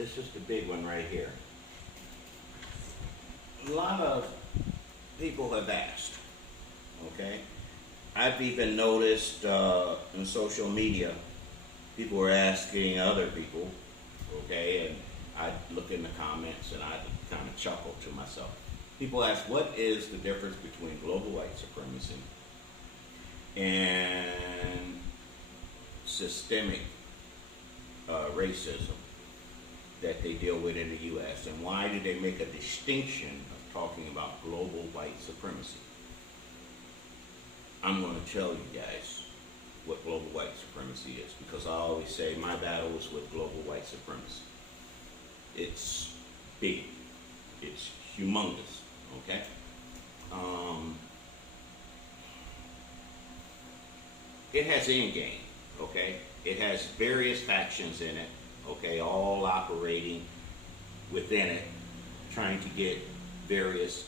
this is the big one right here. A lot of people have asked, okay? I've even noticed in social media, people were asking other people, okay, and I look in the comments and I kind of chuckle to myself. People ask, what is the difference between global white supremacy and systemic racism that they deal with in the U.S., and why do they make a distinction of talking about global white supremacy? I'm going to tell you guys what global white supremacy is, because I always say my battle is with global white supremacy. It's big. It's humongous, okay? It has end game, okay? It has various factions in it, okay, all operating within it, trying to get various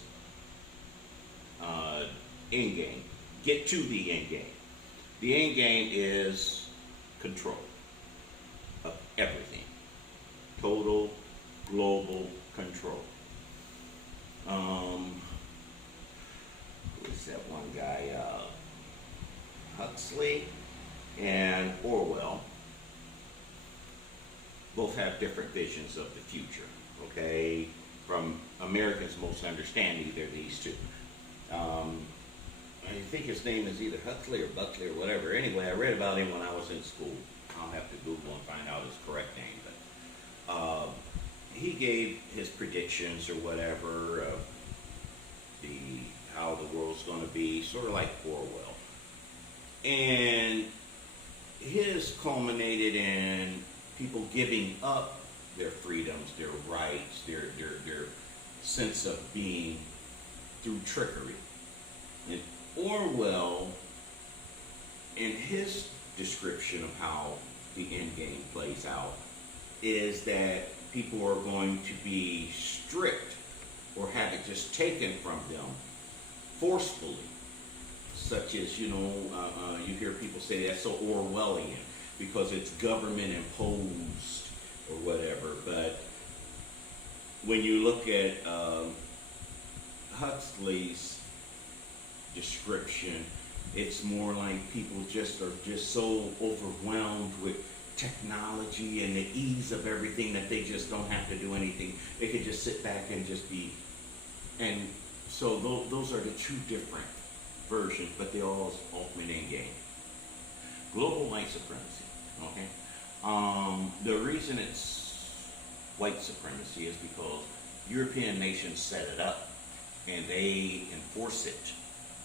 end game. Get to the end game. The end game is control of everything. Total global control. Who's that one guy? Huxley and Orwell both have different visions of the future, okay? From Americans most understand either of these two. I think his name is either Huxley or Buckley or whatever. Anyway, I read about him when I was in school. I'll have to Google and find out his correct name. But he gave his predictions or whatever of how the world's going to be, sort of like Orwell. And his culminated in people giving up their freedoms, their rights, their sense of being through trickery. And Orwell, in his description of how the end game plays out, is that people are going to be stripped or have it just taken from them forcefully, such as, you hear people say that's so Orwellian because it's government imposed or whatever. But when you look at Huxley's description, it's more like people are just so overwhelmed with technology and the ease of everything that they just don't have to do anything. They can just sit back and just be. And so those are the two different versions, but they all ultimate end game. Global white supremacy, okay? The reason it's white supremacy is because European nations set it up and they enforce it,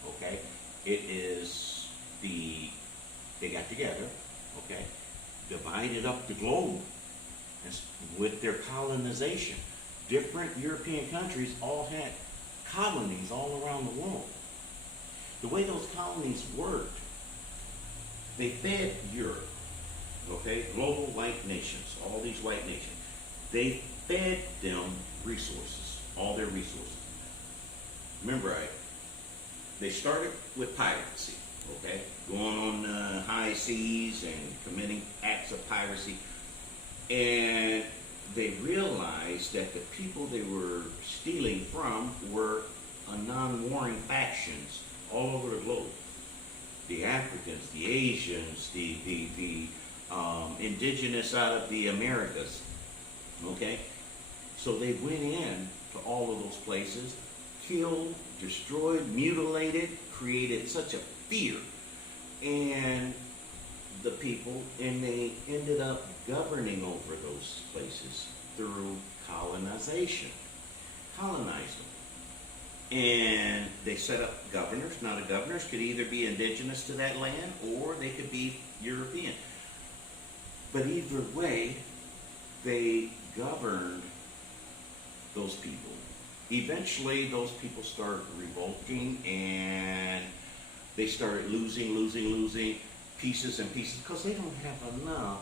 okay? It is they got together, okay? Divided up the globe with their colonization. Different European countries all had colonies all around the world. The way those colonies worked, they fed Europe, okay? Global white nations, all these white nations. They fed them resources, all their resources. Remember, they started with piracy, okay? Going on the high seas and committing acts of piracy. And they realized that the people they were stealing from were non-warring factions all over the globe. The Africans, the Asians, the indigenous out of the Americas, okay? So they went in to all of those places, killed, destroyed, mutilated, created such a fear in the people, and they ended up governing over those places through colonization. Colonized them. And they set up governors. Now the governors could either be indigenous to that land or they could be European. But either way, they governed those people. Eventually, those people started revolting and they started losing pieces and pieces because they don't have enough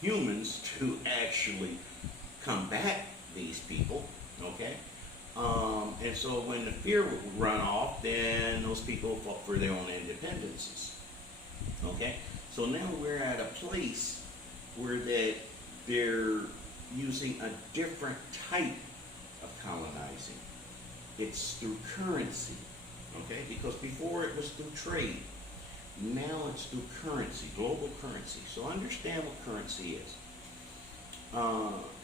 humans to actually combat these people, okay? And so when the fear would run off, then those people fought for their own independences, okay? So now we're at a place where that they're using a different type of colonizing. It's through currency, okay? Because before it was through trade. Now it's through currency, global currency. So understand what currency is.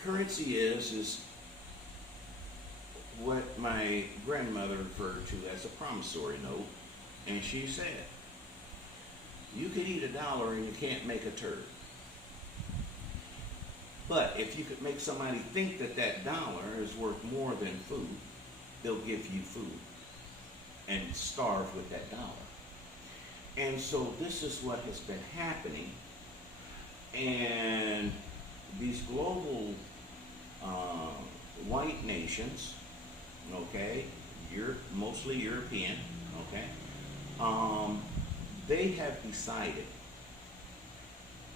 Currency is what my grandmother referred to as a promissory note. And she said, you could eat $1 and you can't make a turd. But if you could make somebody think that that dollar is worth more than food, they'll give you food and starve with that dollar. And so this is what has been happening. And these global white nations, okay, mostly European, okay, they have decided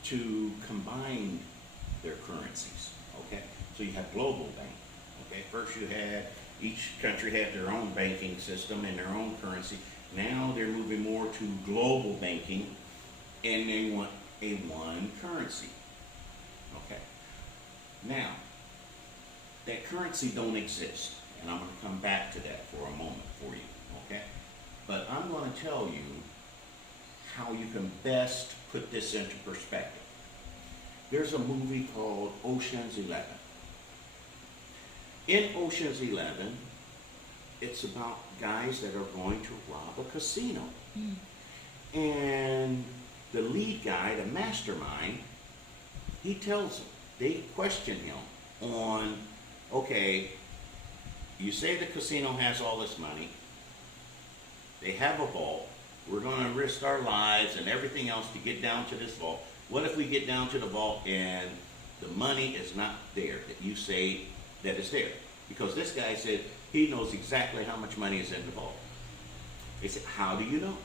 to combine their currencies, okay? So you have global bank, okay? First each country had their own banking system and their own currency. Now they're moving more to global banking, and they want a one currency, okay? Now, that currency don't exist, and I'm going to come back to that for a moment for you, okay? But I'm going to tell you how you can best put this into perspective. There's a movie called Ocean's 11. In Ocean's 11, it's about guys that are going to rob a casino. And the lead guy, the mastermind, he tells them, they question him on, okay, you say the casino has all this money, they have a vault, we're going to risk our lives and everything else to get down to this vault. What if we get down to the vault and the money is not there that you say that is there? Because this guy said he knows exactly how much money is in the vault. They said, how do you know?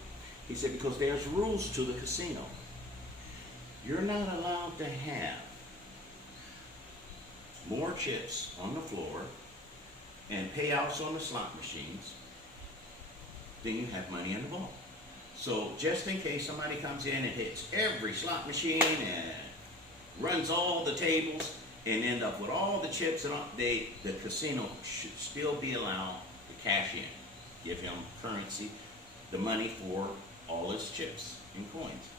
He said, because there's rules to the casino. You're not allowed to have more chips on the floor and payouts on the slot machines than you have money in the vault. So just in case somebody comes in and hits every slot machine and runs all the tables and end up with all the chips, and the casino should still be allowed to cash in, give him currency, the money for all his chips and coins.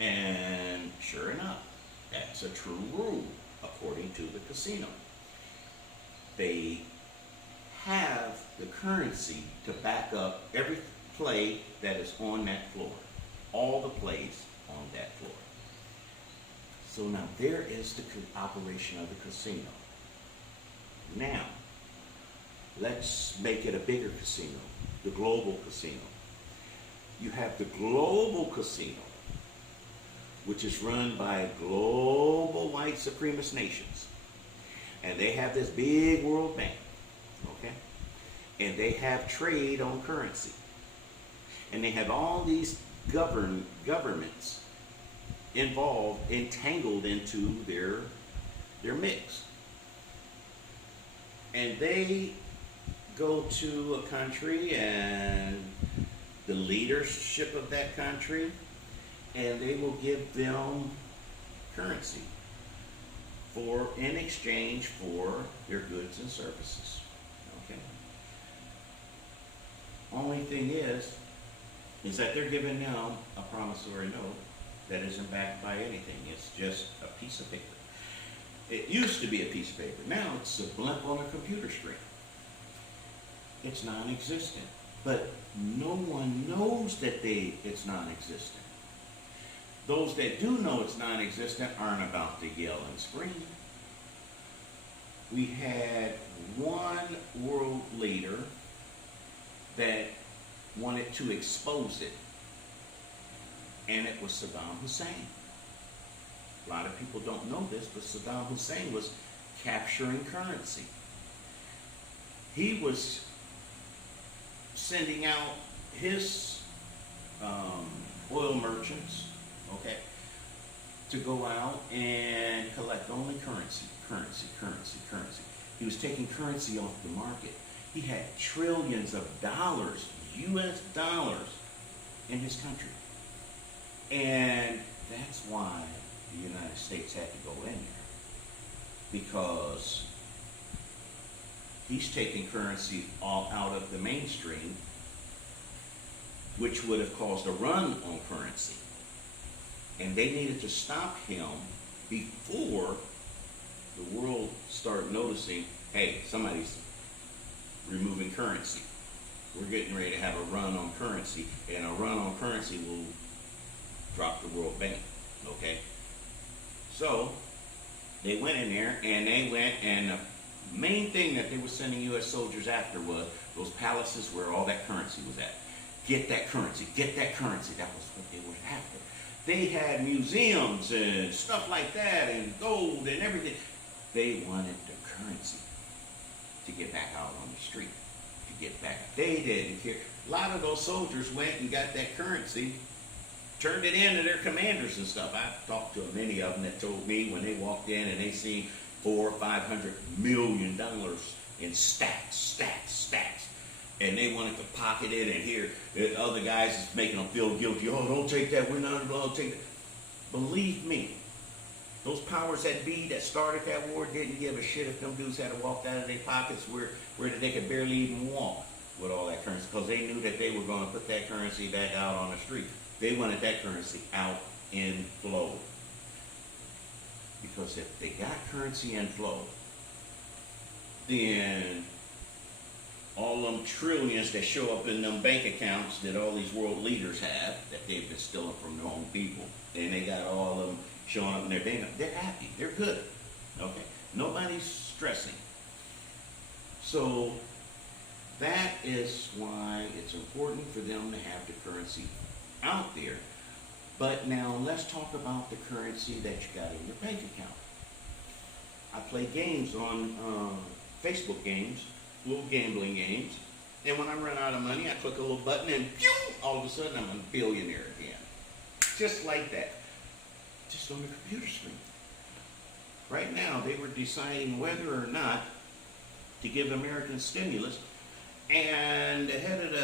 And sure enough, that's a true rule according to the casino. They have the currency to back up every play that is on that floor, all the plays on that floor. So now there is the operation of the casino. Now, let's make it a bigger casino, the global casino. You have the global casino, which is run by global white supremacist nations. And they have this big world bank, okay? And they have trade on currency. And they have all these governments involved, entangled into their mix. And they go to a country and the leadership of that country, and they will give them currency in exchange for their goods and services. Okay. Only thing is that they're giving them a promissory note that isn't backed by anything. It's just a piece of paper. It used to be a piece of paper. Now it's a blimp on a computer screen. It's non-existent. But no one knows that it's non-existent. Those that do know it's non-existent aren't about to yell and scream. We had one world leader that wanted to expose it, and it was Saddam Hussein. A lot of people don't know this, but Saddam Hussein was capturing currency. He was sending out his oil merchants, okay, to go out and collect only currency. He was taking currency off the market. He had trillions of dollars, US dollars, in his country. And that's why the United States had to go in there. because he's taking currency all out of the mainstream, which would have caused a run on currency. And they needed to stop him before the world started noticing, hey, somebody's removing currency. We're getting ready to have a run on currency, and a run on currency will drop the World Bank, okay? So they went in there, and the main thing that they were sending U.S. soldiers after was those palaces where all that currency was at. Get that currency, get that currency. That was what they were after. They had museums and stuff like that, and gold and everything. They wanted the currency to get back out on the street, to get back. They didn't care. A lot of those soldiers went and got that currency, turned it in to their commanders and stuff. I talked to many of them that told me when they walked in and they seen $400 or $500 million in stacks. And they wanted to pocket it, and here the other guys is making them feel guilty. Oh, don't take that. We're not allowed to take that. Believe me, those powers that be that started that war didn't give a shit if them dudes had to walk out of their pockets where they could barely even walk with all that currency, because they knew that they were going to put that currency back out on the street. They wanted that currency out in flow. Because if they got currency in flow, then all them trillions that show up in them bank accounts that all these world leaders have, that they've been stealing from their own people, and they got all of them showing up in their bank, they're happy, they're good, okay? Nobody's stressing. So that is why it's important for them to have the currency out there. But now let's talk about the currency that you got in your bank account. I play games on Facebook games, little gambling games, and when I run out of money, I click a little button and pew, all of a sudden I'm a billionaire again. Just like that. Just on the computer screen. Right now, they were deciding whether or not to give American stimulus, and the head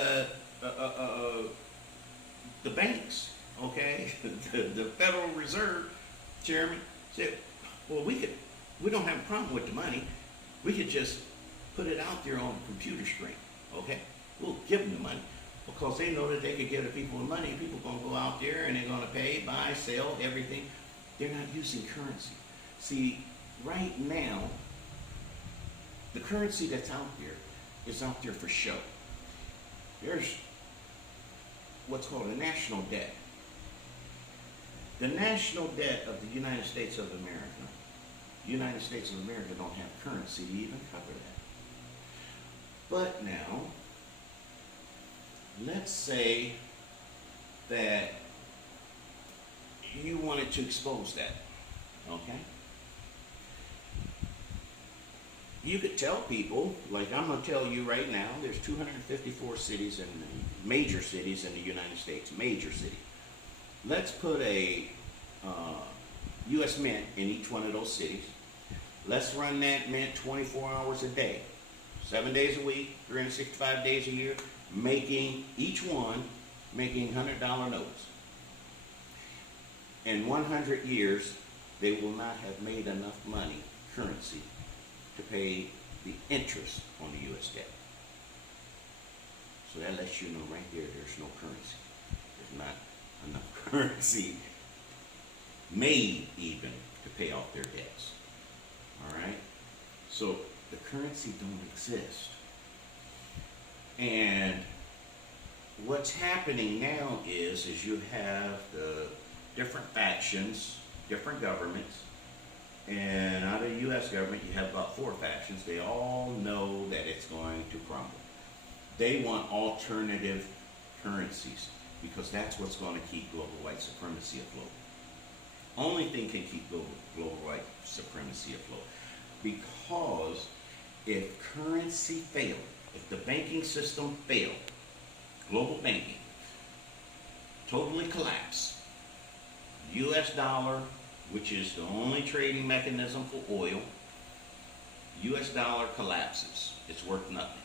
of the banks, okay, the Federal Reserve chairman said, well, we don't have a problem with the money. We could just put it out there on the computer screen, okay? We'll give them the money because they know that they could give the people the money. People are going to go out there and they're going to pay, buy, sell, everything. They're not using currency. See, right now, the currency that's out there is out there for show. There's what's called a national debt. The national debt of the United States of America, the United States of America don't have currency to even cover that. But now, let's say that you wanted to expose that, okay? You could tell people, like I'm going to tell you right now, there's 254 cities and major cities in the United States, major cities. Let's put a U.S. Mint in each one of those cities. Let's run that mint 24 hours a day, 7 days a week, 365 days a year, making each one making $100 notes. In 100 years, they will not have made enough money, currency, to pay the interest on the U.S. debt. So that lets you know right there, there's no currency. There's not enough currency made even to pay off their debts. All right? So the currency don't exist. And what's happening now is you have the different factions, different governments, and out of the U.S. government, you have about 4 factions. They all know that it's going to crumble. They want alternative currencies because that's what's going to keep global white supremacy afloat. Only thing can keep global white supremacy afloat. Because if currency failed, if the banking system failed, global banking totally collapsed, U.S. dollar, which is the only trading mechanism for oil, U.S. dollar collapses. It's worth nothing.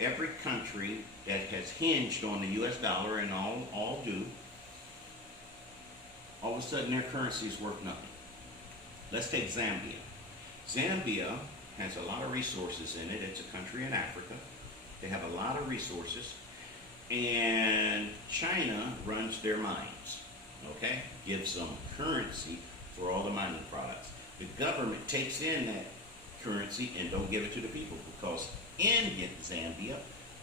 Every country that has hinged on the U.S. dollar, and all do, all of a sudden their currency is worth nothing. Let's take Zambia. Zambia has a lot of resources in it. It's a country in Africa. They have a lot of resources. And China runs their mines, okay? Gives them currency for all the mining products. The government takes in that currency and don't give it to the people because in Zambia,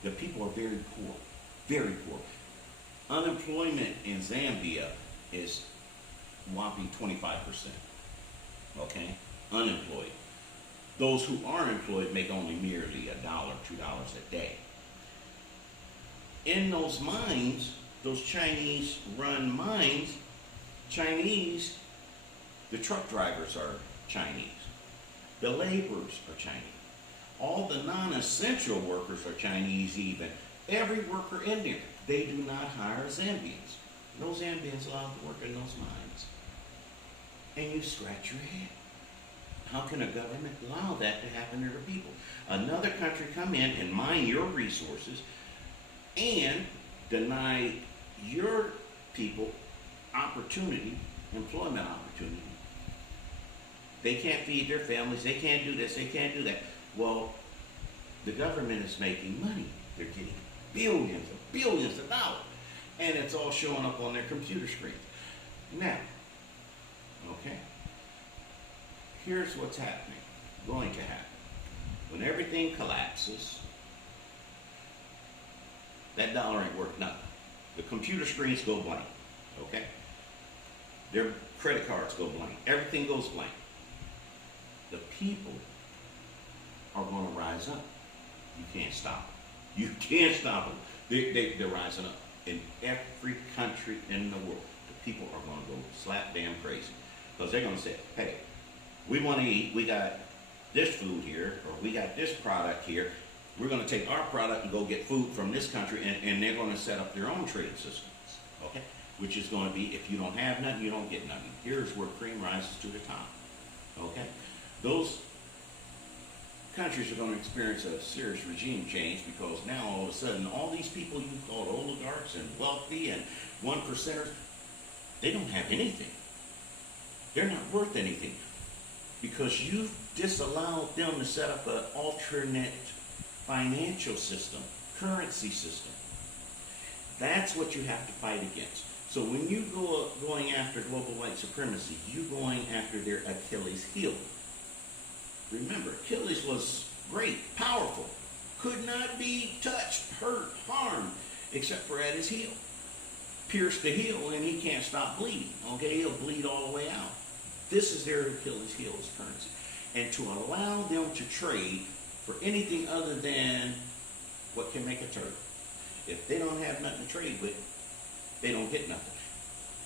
the people are very poor, very poor. Unemployment in Zambia is whopping 25%, okay? Unemployed. Those who are employed make only merely $1, $2 a day. In those mines, those Chinese-run mines, the truck drivers are Chinese. The laborers are Chinese. All the non-essential workers are Chinese even. Every worker in there, they do not hire Zambians. No Zambians allowed to work in those mines. And you scratch your head. How can a government allow that to happen to their people? Another country come in and mine your resources and deny your people opportunity, employment opportunity. They can't feed their families, they can't do this, they can't do that. Well, the government is making money. They're getting billions of dollars. And it's all showing up on their computer screens. Now, okay, here's what's happening, going to happen. When everything collapses, that dollar ain't worth nothing. The computer screens go blank, okay? Their credit cards go blank. Everything goes blank. The people are going to rise up. You can't stop them. You can't stop them. They're rising up. In every country in the world, the people are going to go slap damn crazy. Because they're going to say, hey, we want to eat. We got this food here, or we got this product here. We're going to take our product and go get food from this country, and they're going to set up their own trade systems, okay? Which is going to be, if you don't have nothing, you don't get nothing. Here's where cream rises to the top, okay? Those countries are going to experience a serious regime change because now all of a sudden, all these people you call oligarchs and wealthy and one percenters, they don't have anything. They're not worth anything because you've disallowed them to set up an alternate financial system, currency system. That's what you have to fight against. So when you going after global white supremacy, you're going after their Achilles heel. Remember, Achilles was great, powerful, could not be touched, hurt, harmed, except for at his heel. Pierce the heel and he can't stop bleeding. Okay, he'll bleed all the way out. This is their Achilles heel as currency. And to allow them to trade for anything other than what can make a turtle. If they don't have nothing to trade with, they don't get nothing.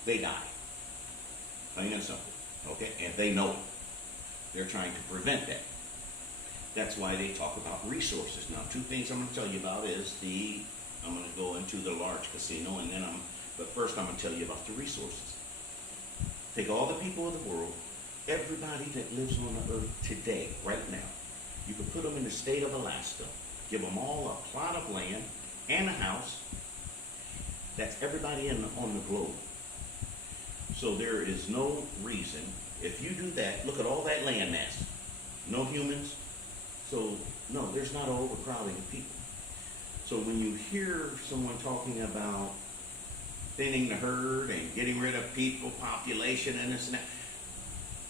They die. Plain and simple. Okay? And they know it. They're trying to prevent that. That's why they talk about resources. Now, two things I'm going to tell you about is I'm going to go into the large casino, and then but first I'm going to tell you about the resources. Take all the people of the world, everybody that lives on the earth today, right now. You could put them in the state of Alaska, give them all a plot of land and a house. That's everybody on the globe. So there is no reason, if you do that, look at all that land mass. No humans. So, no, there's not an overcrowding of people. So when you hear someone talking about thinning the herd and getting rid of people, population, and this and that,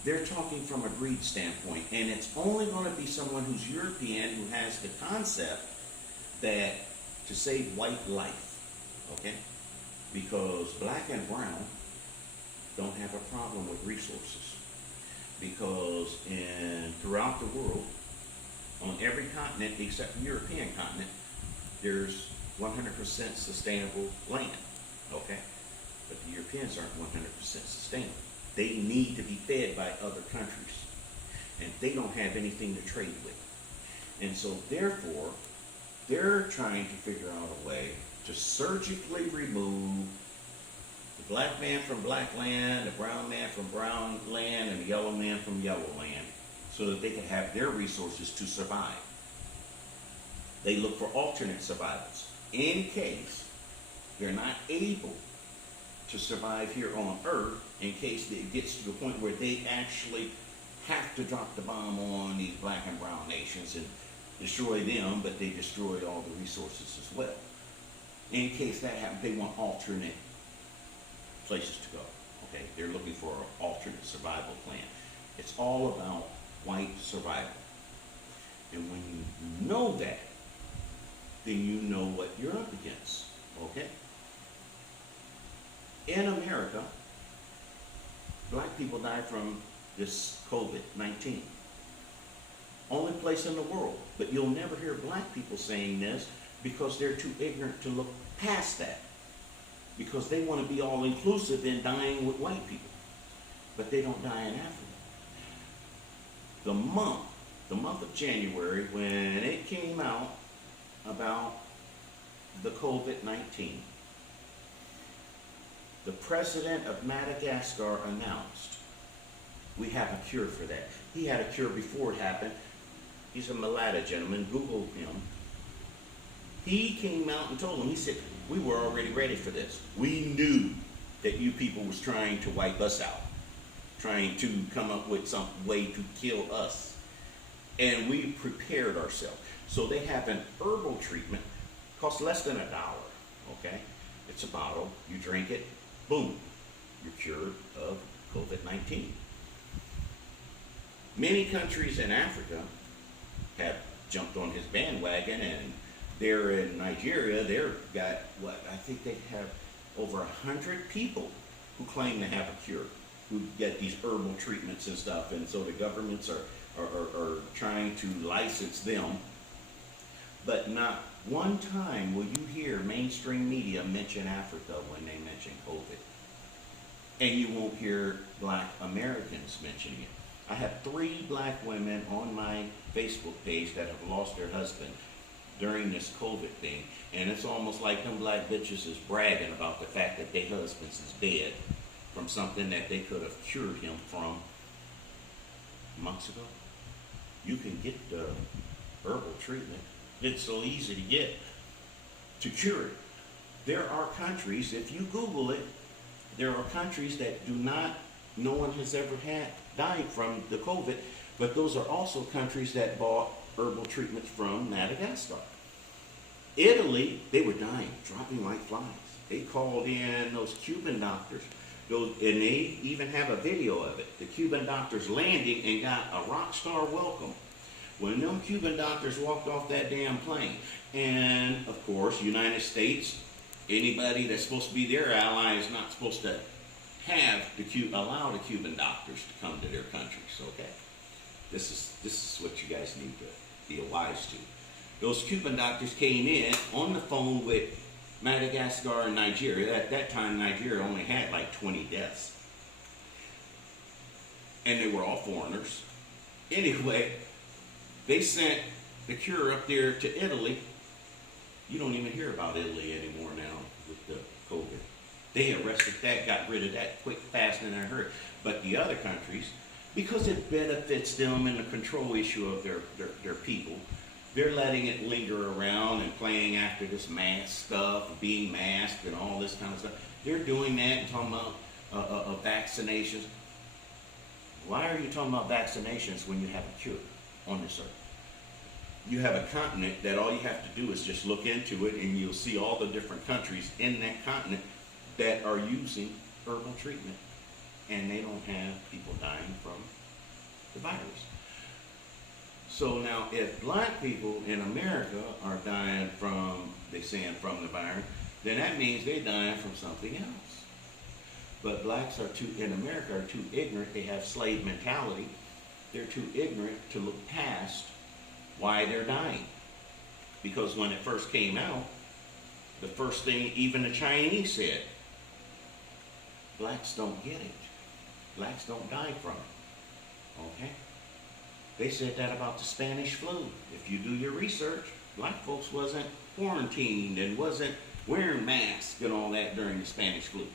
they're talking from a greed standpoint. And it's only going to be someone who's European who has the concept that to save white life, okay? Because black and brown don't have a problem with resources. Because throughout the world, on every continent except the European continent, there's 100% sustainable land, okay? But the Europeans aren't 100% sustainable. They need to be fed by other countries, and they don't have anything to trade with. And so therefore, they're trying to figure out a way to surgically remove the black man from black land, the brown man from brown land, and the yellow man from yellow land, so that they can have their resources to survive. They look for alternate survivals in case they're not able to survive here on Earth, in case it gets to the point where they actually have to drop the bomb on these black and brown nations and destroy them, but they destroy all the resources as well. In case that happens, they want alternate places to go. Okay, they're looking for an alternate survival plan. It's all about white survival. And when you know that, then you know what you're up against. Okay? In America, black people die from this COVID-19. Only place in the world. But you'll never hear black people saying this because they're too ignorant to look past that. Because they want to be all inclusive in dying with white people. But they don't die in Africa. The month of January, when it came out about the COVID-19, the president of Madagascar announced, we have a cure for that. He had a cure before it happened. He's a mulatto gentleman, Google him. He came out and told them, he said, we were already ready for this. We knew that you people was trying to wipe us out, trying to come up with some way to kill us. And we prepared ourselves. So they have an herbal treatment, costs less than $1, okay? It's a bottle, you drink it, boom, you're cured of COVID-19. Many countries in Africa have jumped on his bandwagon, and they're in Nigeria, they've got, I think they have over 100 people who claim to have a cure, who get these herbal treatments and stuff, and so the governments are trying to license them. But not one time will you hear mainstream media mention Africa when they mention COVID. And you won't hear black Americans mentioning it. I have 3 black women on my Facebook page that have lost their husband during this COVID thing. And it's almost like them black bitches is bragging about the fact that their husbands is dead from something that they could have cured him from months ago. You can get the herbal treatment. It's so easy to get to cure it. There are countries, if you Google it, there are countries that do not, no one has ever died from the COVID, but those are also countries that bought herbal treatments from Madagascar. Italy, they were dying, dropping like flies. They called in those Cuban doctors, and they even have a video of it. The Cuban doctors landing and got a rock star welcome. When them Cuban doctors walked off that damn plane, and of course, United States, anybody that's supposed to be their ally is not supposed to have allow the Cuban doctors to come to their countries. Okay, this is what you guys need to be wise to. Those Cuban doctors came in on the phone with Madagascar and Nigeria. At that time, Nigeria only had like 20 deaths, and they were all foreigners. Anyway, they sent the cure up there to Italy. You don't even hear about Italy anymore now with the COVID. They arrested that, got rid of that quick, fast, and in a hurry. But the other countries, because it benefits them in the control issue of their people, they're letting it linger around and playing after this mask stuff, being masked and all this kind of stuff. They're doing that and talking about vaccinations. Why are you talking about vaccinations when you have a cure on this earth? You have a continent that all you have to do is just look into it, and you'll see all the different countries in that continent that are using herbal treatment, and they don't have people dying from the virus. So now, if black people in America are dying from, they're saying from the virus, then that means they're dying from something else. But blacks in America are too ignorant. They have slave mentality. They're too ignorant to look past why they're dying. Because when it first came out, the first thing even the Chinese said, blacks don't get it. Blacks don't die from it. Okay? They said that about the Spanish flu. If you do your research, black folks wasn't quarantined and wasn't wearing masks and all that during the Spanish flu.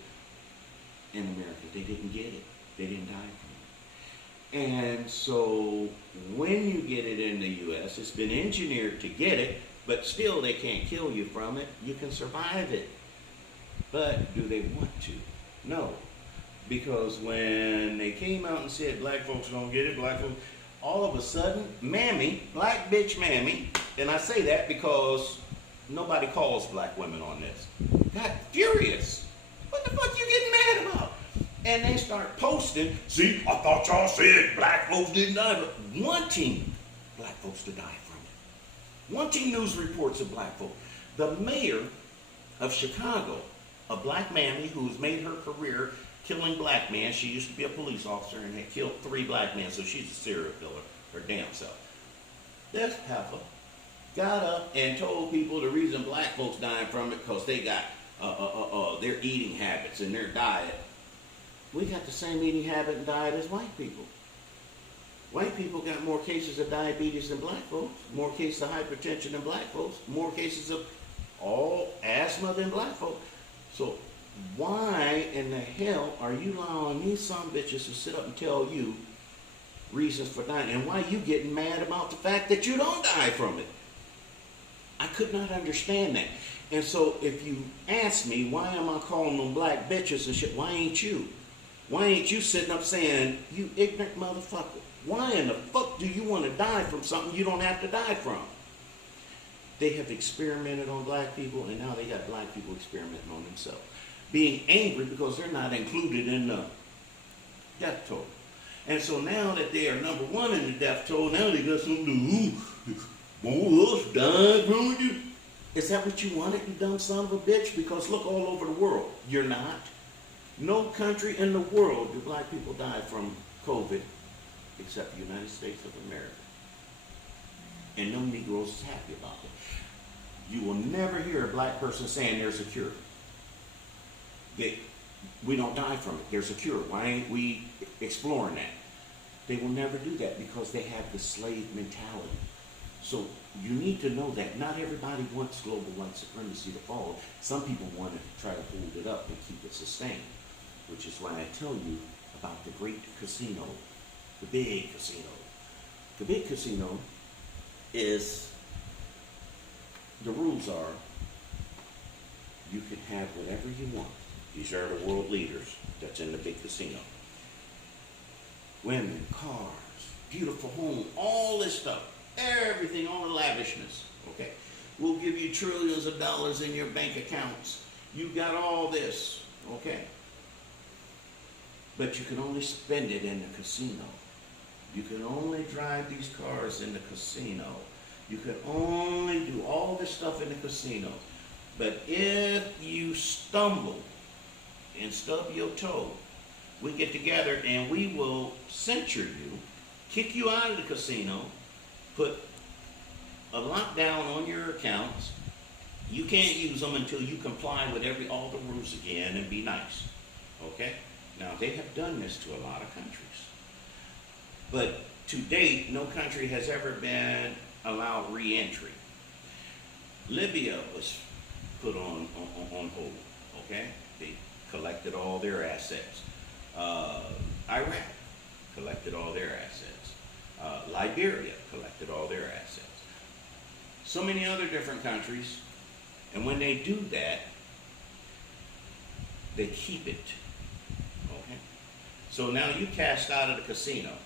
In America, they didn't get it. They didn't die from it. And so when you get it in the U.S., it's been engineered to get it, but still they can't kill you from it. You can survive it. But do they want to? No. Because when they came out and said black folks gonna get it, black folks, all of a sudden, mammy, black bitch mammy, and I say that because nobody calls black women on this, got furious. What the fuck you getting mad about? And they start posting, see, I thought y'all said black folks didn't die, but wanting black folks to die from it. Wanting news reports of black folks. The mayor of Chicago, a black mammy who's made her career killing black men. She used to be a police officer and had killed 3 black men, so she's a serial killer, her damn self. This heifer got up and told people the reason black folks dying from it because they got their eating habits and their diet. We got the same eating habit and diet as white people. White people got more cases of diabetes than black folks, more cases of hypertension than black folks, more cases of all asthma than black folks. So why in the hell are you allowing these some bitches to sit up and tell you reasons for dying? And why you getting mad about the fact that you don't die from it? I could not understand that. And so if you ask me, why am I calling them black bitches and shit, why ain't you? Why ain't you sitting up saying, you ignorant motherfucker, why in the fuck do you want to die from something you don't have to die from? They have experimented on black people, and now they got black people experimenting on themselves. Being angry because they're not included in the death toll. And so now that they are number 1 in the death toll, now they got something to do. More us dying from you. Is that what you wanted, you dumb son of a bitch? Because look all over the world. You're not. No country in the world do black people die from COVID except the United States of America. And no Negroes is happy about it. You will never hear a black person saying there's a cure. We don't die from it. There's a cure. Why ain't we exploring that? They will never do that because they have the slave mentality. So you need to know that not everybody wants global white supremacy to fall. Some people want to try to hold it up and keep it sustained, which is why I tell you about the great casino, the big casino. The big casino is, the rules are, you can have whatever you want. These are the world leaders that's in the big casino. Women, cars, beautiful home, all this stuff. Everything, all the lavishness, okay? We'll give you trillions of dollars in your bank accounts. You got all this, okay? But you can only spend it in the casino. You can only drive these cars in the casino. You can only do all this stuff in the casino. But if you stumble and stub your toe, we get together and we will censure you, kick you out of the casino, put a lockdown on your accounts. You can't use them until you comply with all the rules again and be nice. Okay? Now, they have done this to a lot of countries. But to date, no country has ever been allowed re-entry. Libya was put on hold. Okay? They collected all their assets. Iraq collected all their assets. Liberia collected all their assets. So many other different countries, and when they do that, they keep it. Okay? So now you cast out of the casino.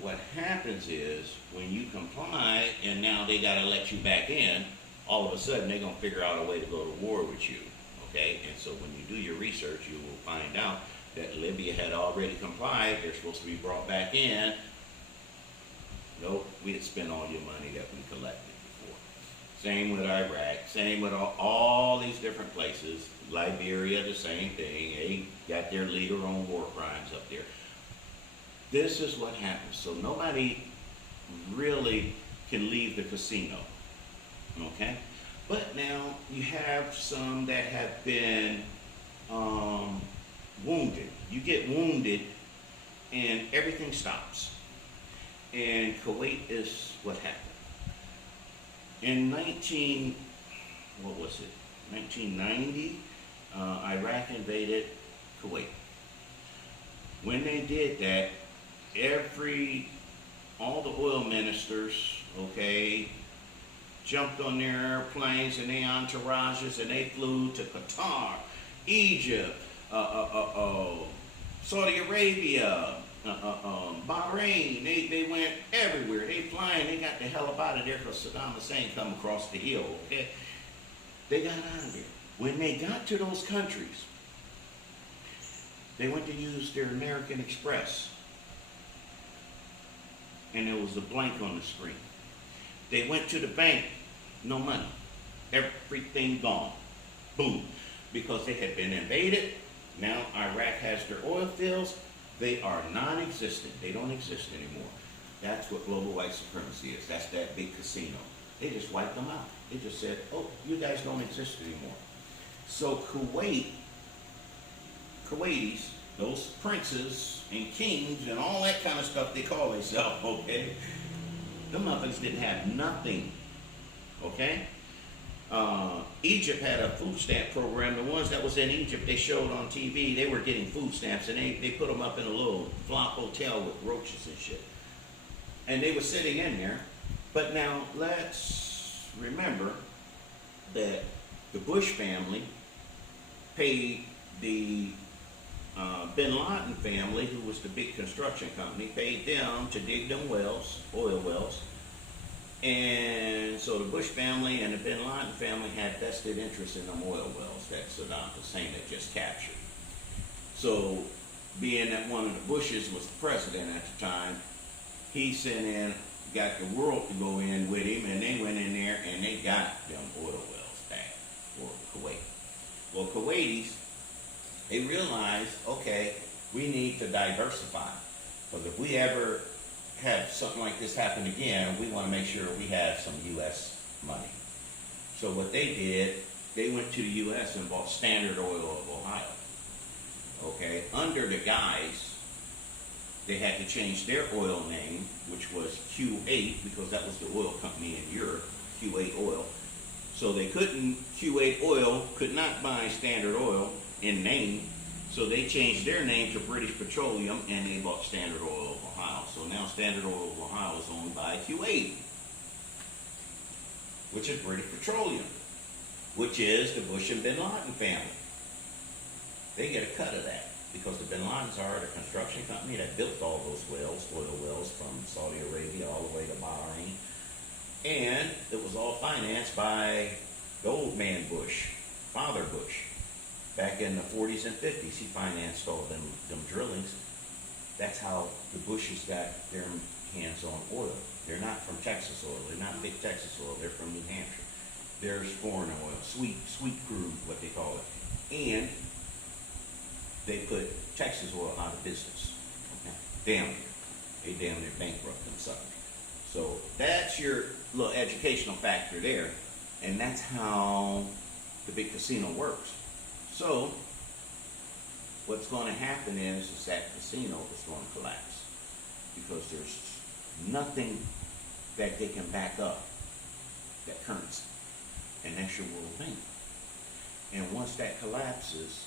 What happens is, when you comply and now they got to let you back in, all of a sudden they're going to figure out a way to go to war with you. Okay? And so when you do your research, you will find out that Libya had already complied. They're supposed to be brought back in. Nope, we had spent all your money that we collected before. Same with Iraq, same with all these different places. Liberia, the same thing. They got their leader on war crimes up there. This is what happens. So nobody really can leave the casino. Okay? But now you have some that have been wounded. You get wounded and everything stops. And Kuwait is what happened. In 1990, Iraq invaded Kuwait. When they did that, all the oil ministers, okay, jumped on their airplanes and their entourages and they flew to Qatar, Egypt, Saudi Arabia, Bahrain, they went everywhere. They flying, they got the hell up out of there because Saddam Hussein come across the hill, okay? They got out of there. When they got to those countries, they went to use their American Express, and there was a blank on the screen. They went to the bank, no money. Everything gone. Boom. Because they had been invaded. Now Iraq has their oil fields. They are non-existent. They don't exist anymore. That's what global white supremacy is. That's that big casino. They just wiped them out. They just said, oh, you guys don't exist anymore. So Kuwaitis, those princes and kings and all that kind of stuff they call themselves, okay? The muffins didn't have nothing, okay? Egypt had a food stamp program. The ones that was in Egypt, they showed on TV, they were getting food stamps, and they put them up in a little flop hotel with roaches and shit. And they were sitting in there. But now let's remember that the Bush family paid the Bin Laden family, who was the big construction company, paid them to dig them wells, oil wells. And so the Bush family and the Bin Laden family had vested interest in them oil wells that Saddam Hussein had just captured. So being that one of the Bushes was the president at the time, he sent in, got the world to go in with him, and they went in there and they got them oil wells back for Kuwait. Well, Kuwaitis, they realized, okay, we need to diversify. Because if we ever have something like this happen again, we want to make sure we have some U.S. money. So what they did, they went to the U.S. and bought Standard Oil of Ohio. Okay, under the guise, they had to change their oil name, which was Q8, because that was the oil company in Europe, Q8 Oil. So they couldn't, Q8 Oil could not buy Standard Oil in name, so they changed their name to British Petroleum, and they bought Standard Oil of Ohio. So now Standard Oil of Ohio is owned by Q8, which is British Petroleum, which is the Bush and Bin Laden family. They get a cut of that, because the Bin Ladens are the construction company that built all those wells, oil wells from Saudi Arabia all the way to Bahrain. And it was all financed by the old man Bush, Father Bush. Back in the 40s and 50s, he financed all them drillings. That's how the Bushes got their hands on oil. They're not from Texas oil. They're not big Texas oil. They're from New Hampshire. There's foreign oil, sweet crude, what they call it. And they put Texas oil out of business. Okay? Damn near. They damn near bankrupt themselves. So that's your little educational factor there. And that's how the big casino works. So what's going to happen is that casino is going to collapse, because there's nothing that they can back up that currency. And that's your world bank. And once that collapses,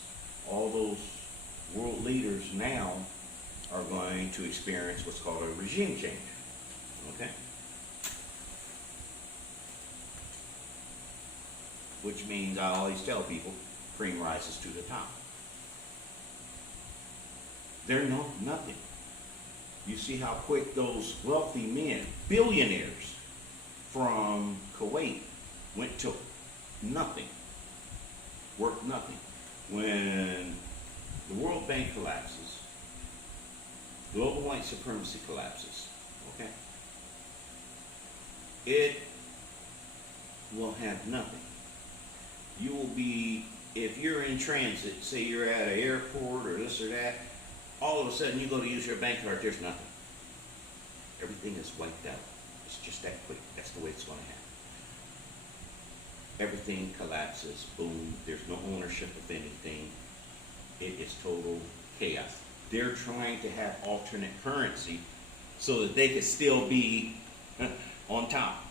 all those world leaders now are going to experience what's called a regime change. Okay? Which means, I always tell people, cream rises to the top. They're nothing. You see how quick those wealthy men, billionaires from Kuwait, went to nothing, worth nothing. When the World Bank collapses, global white supremacy collapses, okay? It will have nothing. You will be, if you're in transit, say you're at an airport or this or that, all of a sudden you go to use your bank card, there's nothing. Everything is wiped out. It's just that quick. That's the way it's going to happen. Everything collapses, boom, there's no ownership of anything. It is total chaos. They're trying to have alternate currency so that they can still be on top.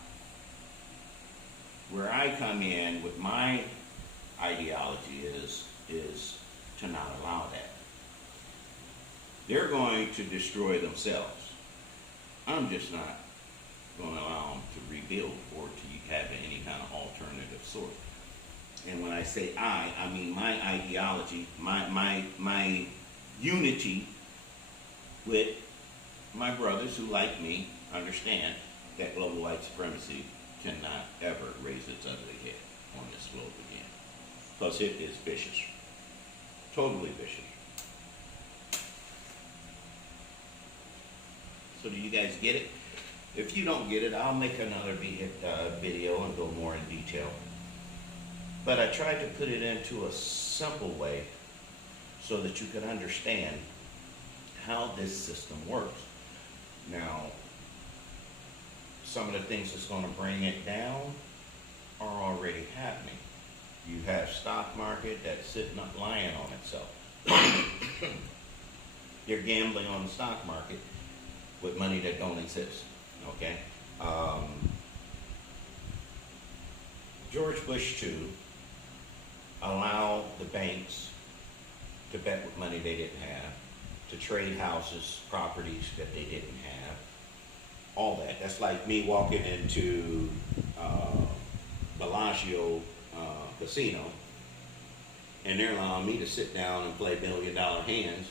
Where I come in with my ideology is to not allow that. They're going to destroy themselves. I'm just not going to allow them to rebuild or to have any kind of alternative sort. And when I say I mean my ideology, my unity with my brothers who, like me, understand that global white supremacy cannot ever raise its ugly head on this globe again. Because it is vicious. Totally vicious. So do you guys get it? If you don't get it, I'll make another video and go more in detail. But I tried to put it into a simple way so that you can understand how this system works. Now, some of the things that's going to bring it down are already happening. You have stock market that's sitting up lying on itself. You're gambling on the stock market with money that don't exist, okay? George Bush II allowed the banks to bet with money they didn't have, to trade houses, properties that they didn't have, all that. That's like me walking into Bellagio Casino, and they're allowing me to sit down and play $1 million hands,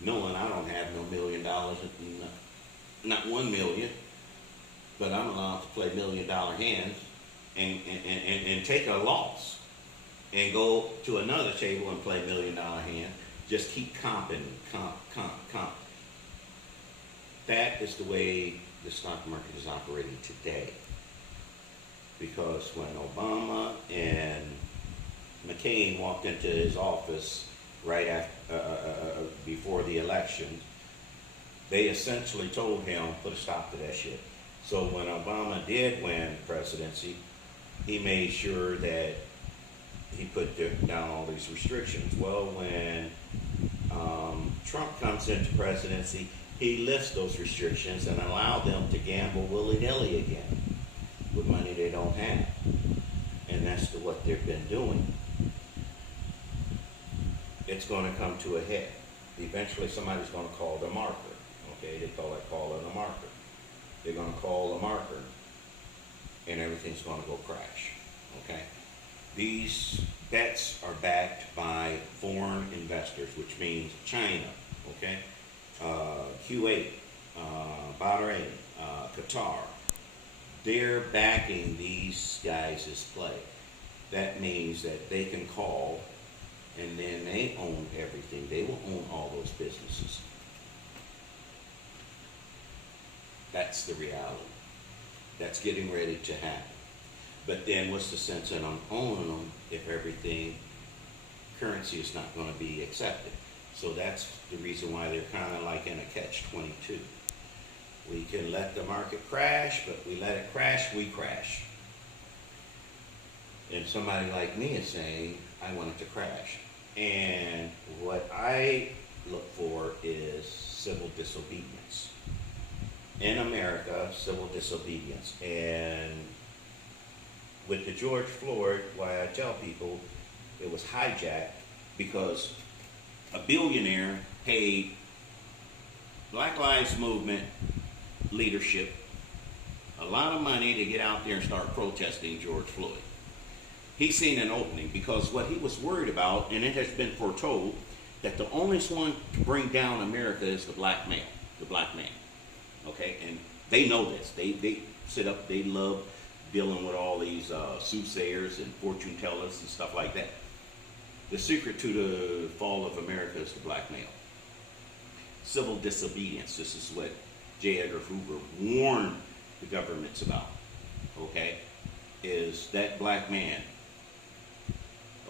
knowing I don't have no $1 million, not 1 million, but I'm allowed to play $1 million hands and take a loss and go to another table and play $1 million hand. Just keep comping, comp. That is the way the stock market is operating today. Because when Obama and McCain walked into his office right after, before the election, they essentially told him, put a stop to that shit. So when Obama did win presidency, he made sure that he put down all these restrictions. Well, when Trump comes into presidency, he lifts those restrictions and allows them to gamble willy-nilly again with money they don't have. And that's what they've been doing. It's going to come to a head. Eventually somebody's going to call the marker. Okay, they call it calling a marker. They're going to call a marker and everything's going to go crash. Okay? These bets are backed by foreign investors, which means China, okay, Kuwait, Bahrain, Qatar. They're backing these guys' play. That means that they can call, and then they own everything. They will own all those businesses. That's the reality. That's getting ready to happen. But then what's the sense in owning them if currency is not going to be accepted? So that's the reason why they're kind of like in a catch-22. We can let the market crash, but we let it crash, we crash. And somebody like me is saying, I want it to crash. And what I look for is civil disobedience. In America, civil disobedience. And with the George Floyd, why I tell people it was hijacked because a billionaire paid Black Lives Movement leadership a lot of money to get out there and start protesting George Floyd. He's seen an opening because what he was worried about, and it has been foretold, that the only one to bring down America is the black man. Okay, and they know this. They sit up, they love dealing with all these soothsayers and fortune tellers and stuff like that. The secret to the fall of America is the black male. Civil disobedience. This is what J. Edgar Hoover warned the governments about. Okay, is that black man.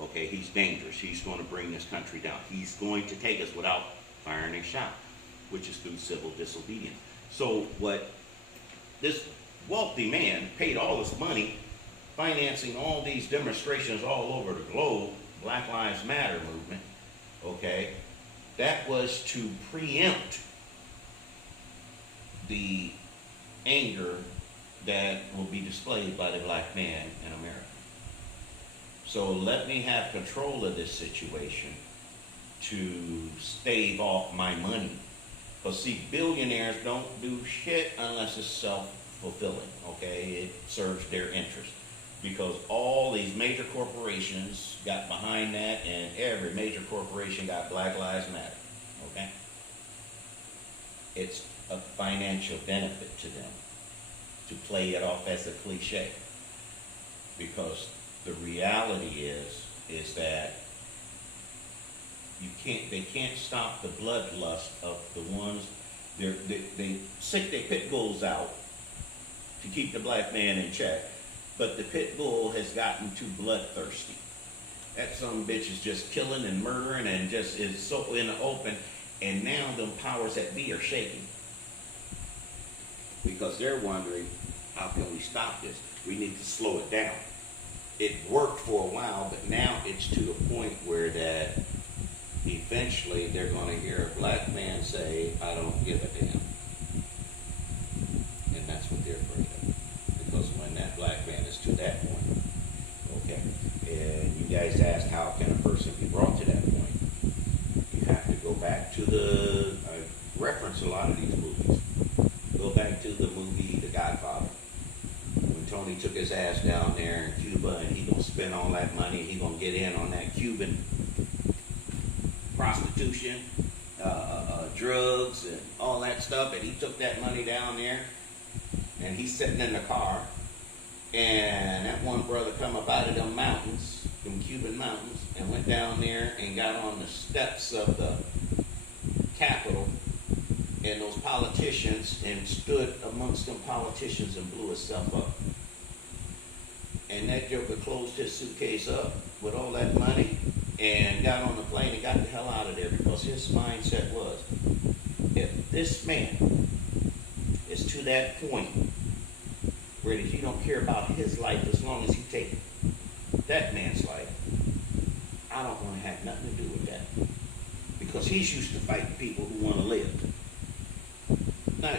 Okay, he's dangerous. He's going to bring this country down. He's going to take us without firing a shot, which is through civil disobedience. So what this wealthy man paid all this money financing all these demonstrations all over the globe, Black Lives Matter movement, okay, that was to preempt the anger that will be displayed by the black man in America. So let me have control of this situation to stave off my money. Because see, billionaires don't do shit unless it's self-fulfilling, okay? It serves their interest. because all these major corporations got behind that, and every major corporation got Black Lives Matter. Okay? It's a financial benefit to them to play it off as a cliche, because the reality is that they can't stop the bloodlust of the ones they sick their pit bulls out to keep the black man in check, but the pit bull has gotten too bloodthirsty. That some bitch is just killing and murdering and just is so in the open, and now them powers that be are shaking because they're wondering, how can we stop this? We need to slow it down. It worked for a while, but now it's to the point where that eventually they're going to hear a black man say, I don't give a damn. And that's what they're afraid of. Because when that black man is to that point, okay, and you guys asked how can a person be brought to that point, you have to go back to I reference a lot of these movies. Go back to the movie The Godfather. When Tony took his ass down there in Cuba and he gonna spend all that money, he gonna get in on that Cuban prostitution, drugs and all that stuff, and he took that money down there and he's sitting in the car, and that one brother come up out of them mountains, them Cuban mountains, and went down there and got on the steps of the Capitol and those politicians and stood amongst them politicians and blew himself up. And that joker closed his suitcase up with all that money and got on the plane and got the hell out of there, because his mindset was, if this man is to that point where he don't care about his life as long as he takes that man's life, I don't want to have nothing to do with that. Because he's used to fighting people who want to live. Not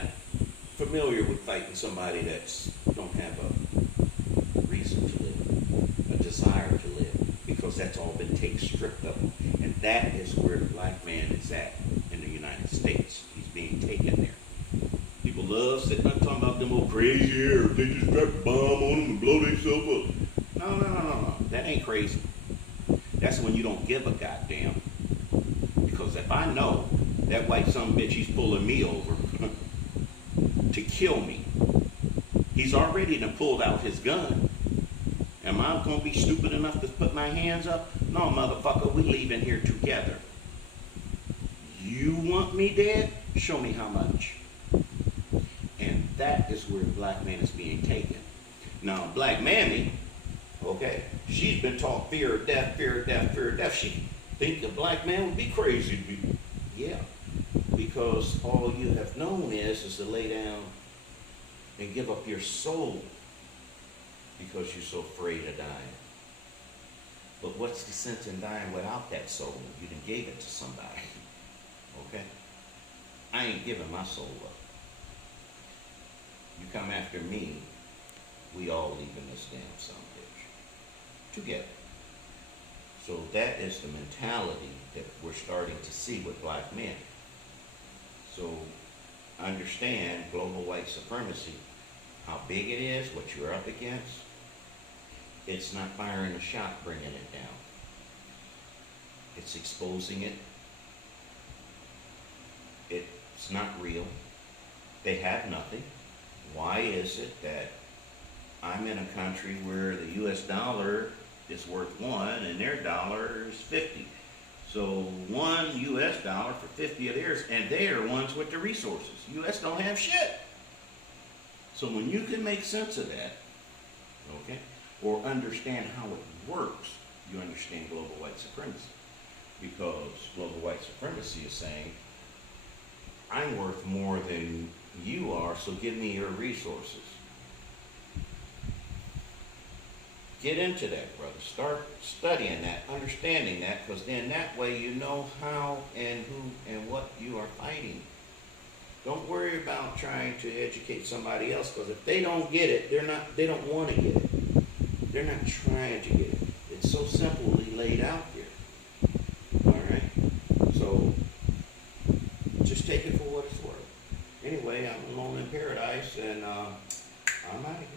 familiar with fighting somebody that don't have a reason to live, a desire to live, because that's all been stripped of him. And that is where the black man is at in the United States. He's being taken there. People love sitting up talking about them old crazy here, they just drop a bomb on them and blow themselves up. No. That ain't crazy. That's when you don't give a goddamn. Because if I know that white son of a bitch, he's pulling me over to kill me, he's already done pulled out his gun. Am I going to be stupid enough to put my hands up? No, motherfucker, we leaving here together. You want me dead? Show me how much. And that is where the black man is being taken. Now, black mammy, okay, she's been taught fear of death, fear of death, fear of death. She think a black man would be crazy. Yeah, because all you have known is to lay down and give up your soul because you're so afraid of dying. But what's the sense in dying without that soul? You done gave it to somebody. Okay? I ain't giving my soul up. You come after me, we all leaving this damn son of a bitch together. So that is the mentality that we're starting to see with black men. So understand global white supremacy, how big it is, what you're up against. It's not firing a shot, bringing it down. It's exposing it. It's not real. They have nothing. Why is it that I'm in a country where the U.S. dollar is worth 1 and their dollar is 50? So 1 U.S. dollar for 50 of theirs, and they are ones with the resources. U.S. don't have shit. So when you can make sense of that, okay, or understand how it works, you understand global white supremacy. Because global white supremacy is saying, I'm worth more than you are, so give me your resources. Get into that, brother. Start studying that, understanding that, because then that way you know how and who and what you are fighting. Don't worry about trying to educate somebody else, because if they don't get it, they don't want to get it. They're not trying to get it. It's so simply laid out here. All right? So just take it for what it's worth. Anyway, I'm alone in paradise, and I'm out of here.